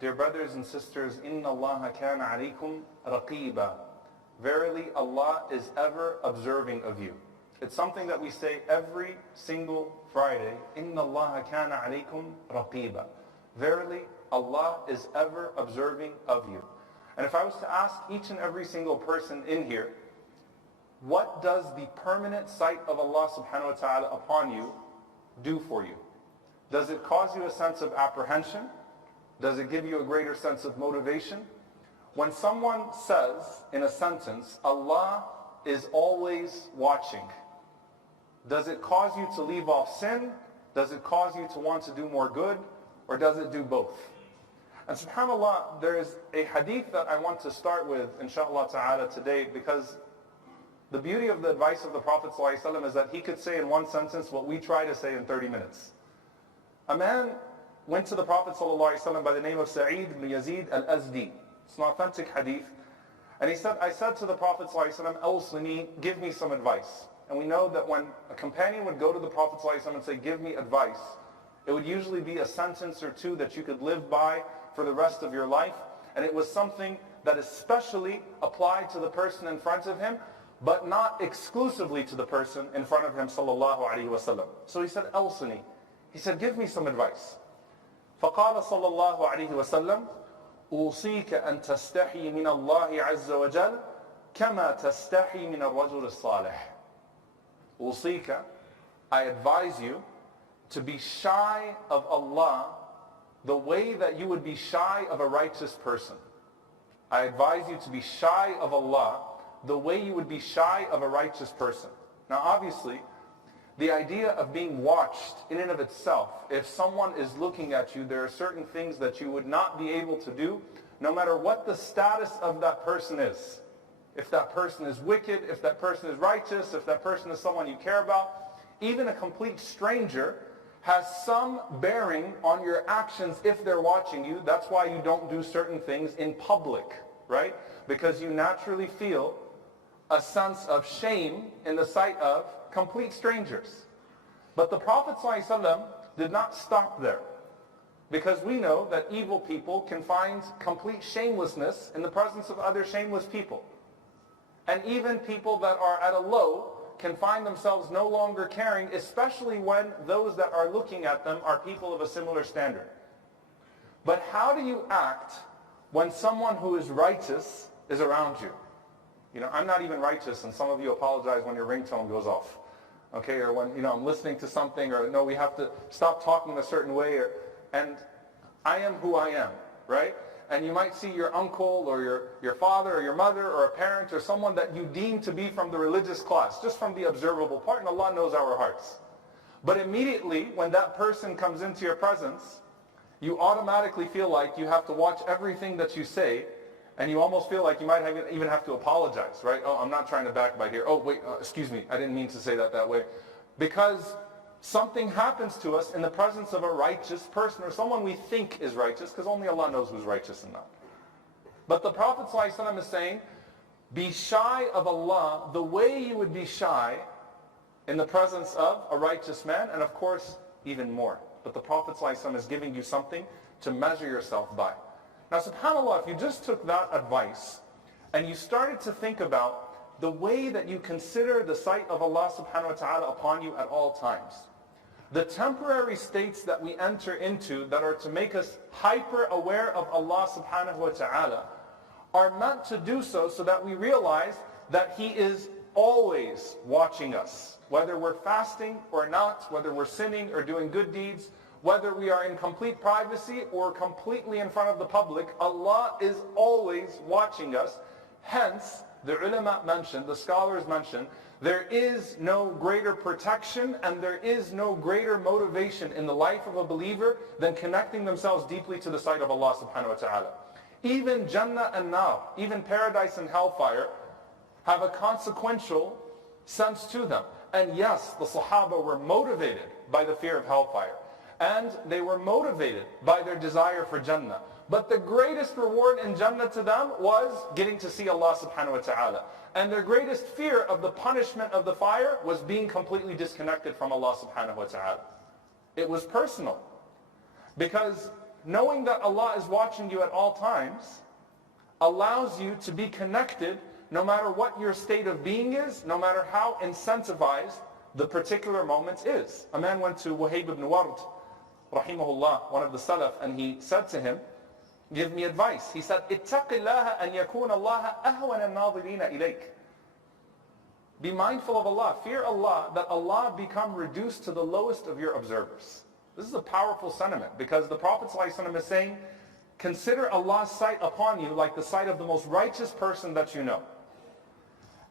Dear brothers and sisters, إِنَّ اللَّهَ كَانَ عَلَيْكُمْ رَقِيبًا. Verily, Allah is ever observing of you. It's something that we say every single Friday. إِنَّ اللَّهَ كَانَ عَلَيْكُمْ رَقِيبًا. Verily, Allah is ever observing of you. And if I was to ask each and every single person in here, what does the permanent sight of Allah subhanahu wa ta'ala upon you do for you? Does it cause you a sense of apprehension? Does it give you a greater sense of motivation? When someone says in a sentence, Allah is always watching, does it cause you to leave off sin? Does it cause you to want to do more good? Or does it do both? And subhanAllah, there is a hadith that I want to start with, inshaAllah ta'ala, today, because the beauty of the advice of the Prophet ﷺ is that he could say in one sentence what we try to say in 30 minutes. A man went to the Prophet ﷺ by the name of Sa'id ibn Yazid al-Azdi. It's an authentic hadith. And he said, I said to the Prophet ﷺ, Awsini, give me some advice. And we know that when a companion would go to the Prophet ﷺ and say, give me advice, it would usually be a sentence or two that you could live by for the rest of your life. And it was something that especially applied to the person in front of him, but not exclusively to the person in front of him, sallallahu alaihi wasallam. So he said, Awsini. He said, give me some advice. فقال صلى الله عليه وسلم أوصيك أن تستحي من الله عز وجل كما تستحي من الرجل الصالح. أوصيك, I advise you to be shy of Allah the way that you would be shy of a righteous person. I advise you to be shy of Allah the way you would be shy of a righteous person. Now obviously, the idea of being watched in and of itself, if someone is looking at you, there are certain things that you would not be able to do, no matter what the status of that person is. If that person is wicked, if that person is righteous, if that person is someone you care about, even a complete stranger has some bearing on your actions if they're watching you. That's why you don't do certain things in public, right? Because you naturally feel a sense of shame in the sight of complete strangers. But the Prophet ﷺ did not stop there, because we know that evil people can find complete shamelessness in the presence of other shameless people. And even people that are at a low can find themselves no longer caring, especially when those that are looking at them are people of a similar standard. But how do you act when someone who is righteous is around you? You know, I'm not even righteous, and some of you apologize when your ringtone goes off. Okay, or when, you know, I'm listening to something, or no, we have to stop talking a certain way, and I am who I am, right? And you might see your uncle, or your father, or your mother, or a parent, or someone that you deem to be from the religious class, just from the observable part, and Allah knows our hearts. But immediately, when that person comes into your presence, you automatically feel like you have to watch everything that you say, and you almost feel like you might even have to apologize, right? Oh, I'm not trying to backbite here. Oh, wait, excuse me, I didn't mean to say that way. Because something happens to us in the presence of a righteous person, or someone we think is righteous, because only Allah knows who's righteous and not. But the Prophet ﷺ is saying, be shy of Allah the way you would be shy in the presence of a righteous man, and of course, even more. But the Prophet ﷺ is giving you something to measure yourself by. Now subhanAllah, if you just took that advice and you started to think about the way that you consider the sight of Allah subhanahu wa ta'ala upon you at all times, the temporary states that we enter into that are to make us hyper aware of Allah subhanahu wa ta'ala are meant to do so that we realize that He is always watching us. Whether we're fasting or not, whether we're sinning or doing good deeds, whether we are in complete privacy or completely in front of the public, Allah is always watching us. Hence, the ulama mentioned, the scholars mentioned, there is no greater protection and there is no greater motivation in the life of a believer than connecting themselves deeply to the sight of Allah subhanahu wa ta'ala. Even Jannah and Nar, even paradise and hellfire, have a consequential sense to them. And yes, the Sahaba were motivated by the fear of hellfire. And they were motivated by their desire for Jannah. But the greatest reward in Jannah to them was getting to see Allah subhanahu wa ta'ala. And their greatest fear of the punishment of the fire was being completely disconnected from Allah subhanahu wa ta'ala. It was personal. Because knowing that Allah is watching you at all times allows you to be connected no matter what your state of being is, no matter how incentivized the particular moment is. A man went to Wahib ibn Ward, rahimahullah, one of the Salaf, and he said to him, give me advice. He said, اتق الله أن يكون الله أهون الناظرين إليك. Be mindful of Allah, fear Allah, that Allah become reduced to the lowest of your observers. This is a powerful sentiment, because the Prophet ﷺ is saying, consider Allah's sight upon you like the sight of the most righteous person that you know.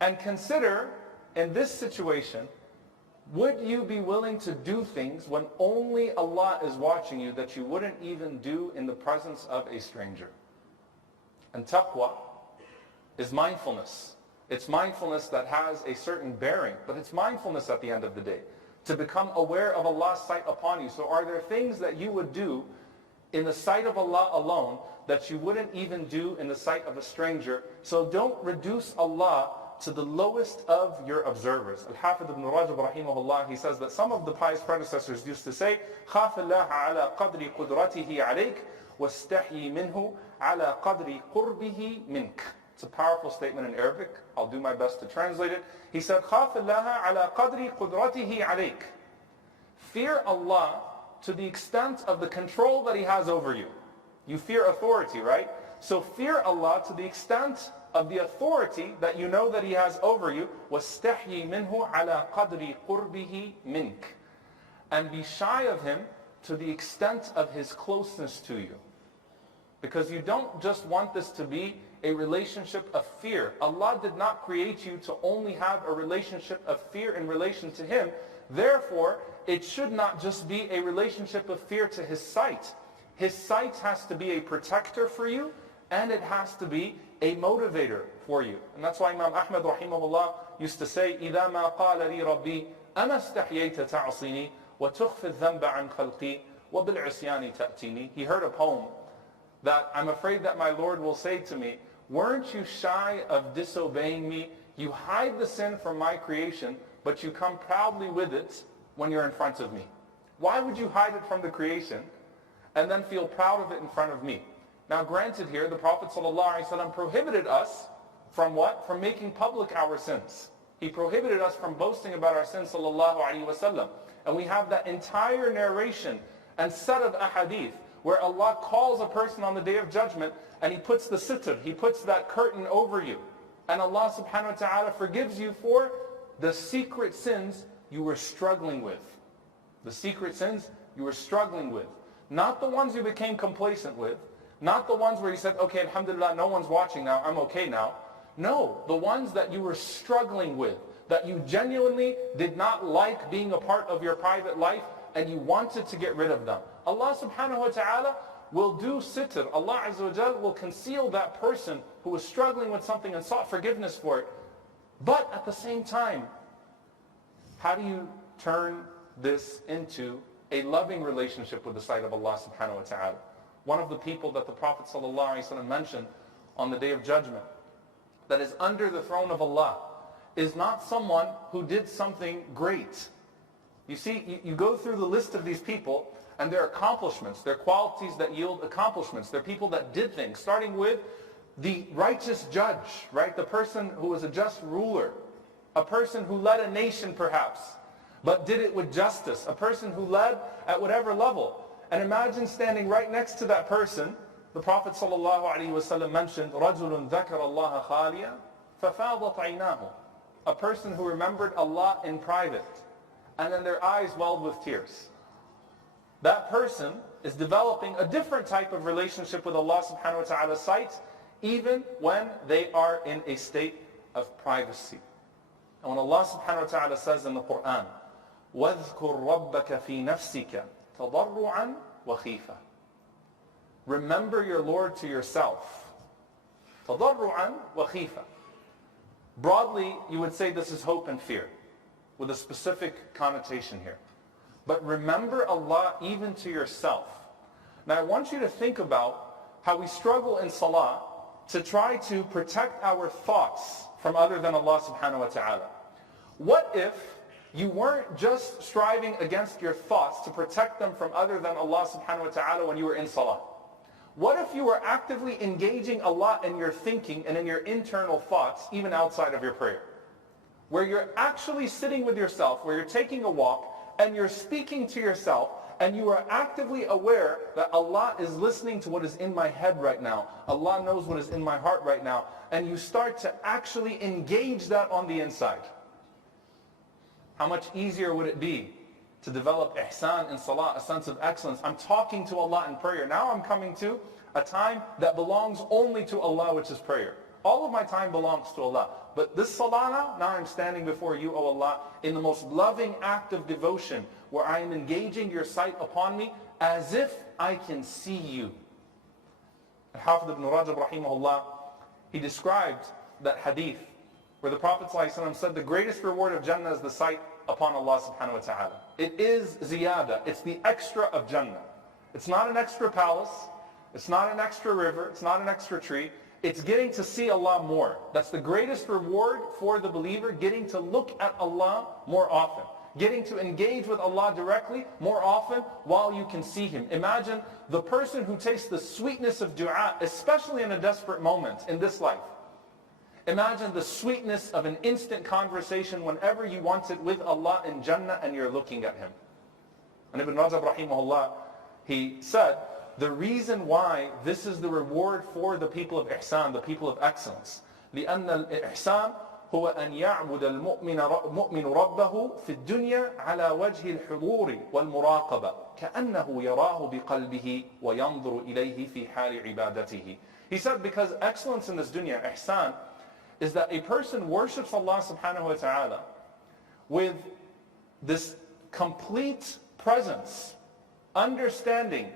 And consider, in this situation, would you be willing to do things when only Allah is watching you that you wouldn't even do in the presence of a stranger? And taqwa is mindfulness. It's mindfulness that has a certain bearing, but it's mindfulness at the end of the day, to become aware of Allah's sight upon you. So are there things that you would do in the sight of Allah alone that you wouldn't even do in the sight of a stranger? So don't reduce Allah to the lowest of your observers. Al-Hafidh ibn Rajab rahimahullah, he says that some of the pious predecessors used to say, خَافِ اللَّهَ عَلَى قَدْرِ قُدْرَتِهِ عَلَيْكَ وَاسْتَحْيِ مِنْهُ عَلَى قَدْرِ قُرْبِهِ مِنْكَ. It's a powerful statement in Arabic. I'll do my best to translate it. He said, خَافِ اللَّهَ عَلَى قَدْرِ قُدْرَتِهِ عَلَيْكَ. Fear Allah to the extent of the control that He has over you. You fear authority, right? So fear Allah to the extent of the authority that you know that He has over you. وَاسْتَحْيِ مِنْهُ عَلَى قَدْرِ قُرْبِهِ مِنْكَ. And be shy of Him to the extent of His closeness to you. Because you don't just want this to be a relationship of fear. Allah did not create you to only have a relationship of fear in relation to Him. Therefore, it should not just be a relationship of fear to His sight. His sight has to be a protector for you, and it has to be a motivator for you. And that's why Imam Ahmad rahimahullah used to say, إِذَا مَا قَالَ لِي رَبِّي أَمَا اسْتَحْيَيْتَ تَعْصِينِي وَتُخْفِ الذَّنْبَ عَنْ خَلْقِي وَبِالْعِصْيَانِ تَأْتِينِي. He heard a poem that I'm afraid that my Lord will say to me, weren't you shy of disobeying me? You hide the sin from my creation, but you come proudly with it when you're in front of me. Why would you hide it from the creation and then feel proud of it in front of me? Now granted here, the Prophet ﷺ prohibited us from what? From making public our sins. He prohibited us from boasting about our sins, ﷺ. And we have that entire narration and set of ahadith where Allah calls a person on the Day of Judgment and He puts the sitr, He puts that curtain over you. And Allah subhanahu wa ta'ala forgives you for the secret sins you were struggling with. The secret sins you were struggling with. Not the ones you became complacent with. Not the ones where you said, okay, alhamdulillah, no one's watching now, I'm okay now. No, the ones that you were struggling with, that you genuinely did not like being a part of your private life and you wanted to get rid of them. Allah subhanahu wa ta'ala will do sitr. Allah azza wa jal will conceal that person who was struggling with something and sought forgiveness for it. But at the same time, how do you turn this into a loving relationship with the sight of Allah subhanahu wa ta'ala? One of the people that the Prophet ﷺ mentioned on the Day of Judgment that is under the throne of Allah is not someone who did something great. You see, you go through the list of these people and their accomplishments, their qualities that yield accomplishments. They're people that did things, starting with the righteous judge, right? The person who was a just ruler, a person who led a nation perhaps, but did it with justice, a person who led at whatever level. And imagine standing right next to that person. The Prophet ﷺ mentioned, رَجُلٌ ذَكَرَ اللَّهَ خَالِيًا فَفَاضَتْ عَيْنَاهُ. A person who remembered Allah in private, and then their eyes welled with tears. That person is developing a different type of relationship with Allah subhanahu wa ta'ala's sight, even when they are in a state of privacy. And when Allah subhanahu wa ta'ala says in the Qur'an, وَاذْكُرْ رَبَّكَ فِي نَفْسِكَ تَضَرُّعًا وَخِيفًا. Remember your Lord to yourself. تَضَرُّعًا وَخِيفًا. Broadly, you would say this is hope and fear, with a specific connotation here. But remember Allah even to yourself. Now I want you to think about how we struggle in salah to try to protect our thoughts from other than Allah subhanahu wa ta'ala. What if you weren't just striving against your thoughts to protect them from other than Allah subhanahu wa ta'ala when you were in salah? What if you were actively engaging Allah in your thinking and in your internal thoughts, even outside of your prayer? Where you're actually sitting with yourself, where you're taking a walk, and you're speaking to yourself, and you are actively aware that Allah is listening to what is in my head right now. Allah knows what is in my heart right now. And you start to actually engage that on the inside. How much easier would it be to develop ihsan in salah, a sense of excellence? I'm talking to Allah in prayer. Now I'm coming to a time that belongs only to Allah, which is prayer. All of my time belongs to Allah. But this salah now I'm standing before you, O Allah, in the most loving act of devotion, where I am engaging your sight upon me as if I can see you. Al-Hafidh ibn Rajab rahimahullah, he described that hadith where the Prophet ﷺ said the greatest reward of Jannah is the sight upon Allah subhanahu wa ta'ala. It is ziyada, it's the extra of Jannah. It's not an extra palace, it's not an extra river, it's not an extra tree. It's getting to see Allah more. That's the greatest reward for the believer, getting to look at Allah more often. Getting to engage with Allah directly more often while you can see Him. Imagine the person who tastes the sweetness of dua, especially in a desperate moment in this life. Imagine the sweetness of an instant conversation whenever you want it with Allah in Jannah and you're looking at Him. And Ibn Rajab rahimahullah, he said, the reason why this is the reward for the people of ihsan, the people of excellence. لأن الإحسان هو أن يعبد المؤمن ربه في الدنيا على وجه الحضور والمراقبة كأنه يراه بقلبه وينظر إليه في حال عبادته. He said because excellence in this dunya, ihsan, is that a person worships Allah subhanahu wa ta'ala with this complete presence, understanding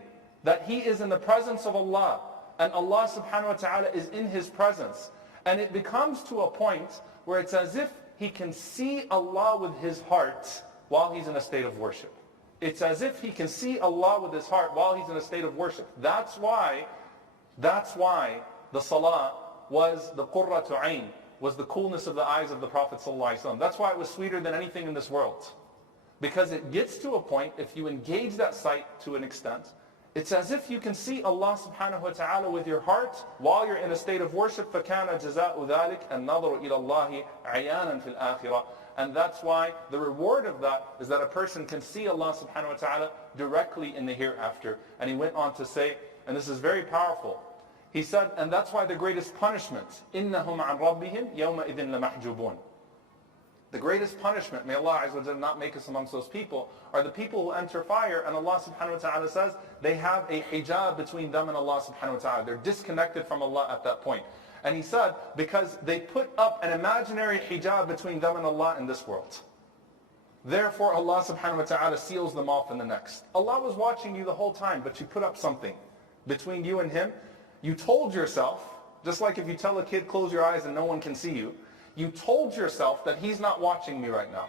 that he is in the presence of Allah and Allah subhanahu wa ta'ala is in his presence. And it becomes to a point where it's as if he can see Allah with his heart while he's in a state of worship. It's as if he can see Allah with his heart while he's in a state of worship. That's why the salah was the qurratu ayn, was the coolness of the eyes of the Prophet ﷺ. That's why it was sweeter than anything in this world. Because it gets to a point, if you engage that sight to an extent, it's as if you can see Allah subhanahu wa ta'ala with your heart while you're in a state of worship. فَكَانَ جَزَاءُ ذَلِكَ النَّظْرُ إِلَى اللَّهِ عَيَانًا فِي الْآخِرَةِ. And that's why the reward of that is that a person can see Allah subhanahu wa ta'ala directly in the hereafter. And he went on to say, and this is very powerful, he said, and that's why the greatest punishment, إِنَّهُمْ عَنْ رَبِّهِمْ يَوْمَئِذٍ لَمَحْجُوبُونَ. The greatest punishment, may Allah Azza wa Jalla not make us amongst those people, are the people who enter fire, and Allah subhanahu wa ta'ala says they have a hijab between them and Allah subhanahu wa ta'ala. They're disconnected from Allah at that point. And he said, because they put up an imaginary hijab between them and Allah in this world. Therefore Allah subhanahu wa ta'ala seals them off in the next. Allah was watching you the whole time, but you put up something between you and Him. You told yourself, just like if you tell a kid, close your eyes and no one can see you, you told yourself that He's not watching me right now.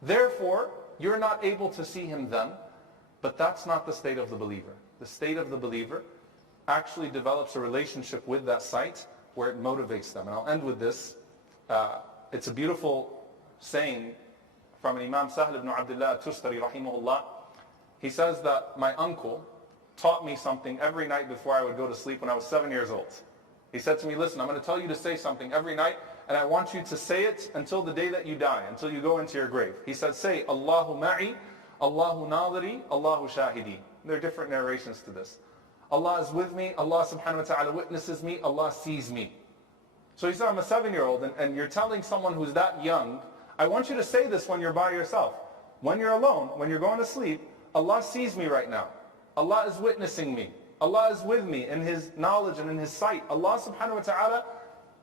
Therefore, you're not able to see Him then, but that's not the state of the believer. The state of the believer actually develops a relationship with that sight where it motivates them. And I'll end with this. It's a beautiful saying from an Imam Sahl ibn Abdullah Tustari rahimahullah. He says that my uncle taught me something every night before I would go to sleep when I was 7 years old. He said to me, listen, I'm going to tell you to say something every night, and I want you to say it until the day that you die, until you go into your grave. He said, say, Allahu ma'i, Allahu nadiri, Allahu shahidi. There are different narrations to this. Allah is with me, Allah subhanahu wa ta'ala witnesses me, Allah sees me. So he said, I'm a 7-year-old, and you're telling someone who's that young, I want you to say this when you're by yourself. When you're alone, when you're going to sleep, Allah sees me right now. Allah is witnessing me. Allah is with me in His knowledge and in His sight. Allah subhanahu wa ta'ala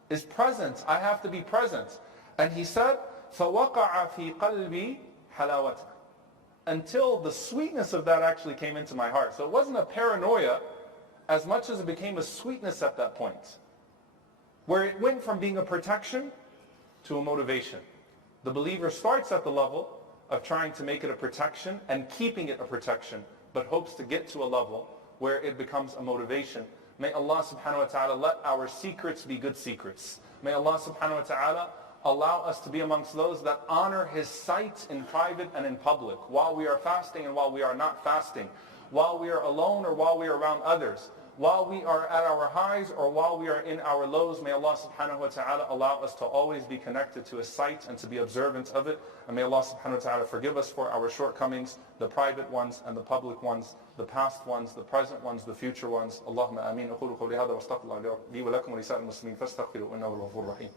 is present. I have to be present. And he said, فَوَقَعَ فِي قَلْبِي حَلَاوَةً. Until the sweetness of that actually came into my heart. So it wasn't a paranoia as much as it became a sweetness at that point. Where it went from being a protection to a motivation. The believer starts at the level of trying to make it a protection and keeping it a protection, but hopes to get to a level where it becomes a motivation. May Allah subhanahu wa ta'ala let our secrets be good secrets. May Allah subhanahu wa ta'ala allow us to be amongst those that honor His sight in private and in public, while we are fasting and while we are not fasting, while we are alone or while we are around others, while we are at our highs or while we are in our lows. May Allah subhanahu wa ta'ala allow us to always be connected to His sight and to be observant of it. And may Allah subhanahu wa ta'ala forgive us for our shortcomings, the private ones and the public ones, the past ones, the present ones, the future ones. Allahumma ameen. أقول قولي هذا واستغفر الله لي ولكم ولسائر المسلمين فاستغفروا إنه هو الغفور الرحيم.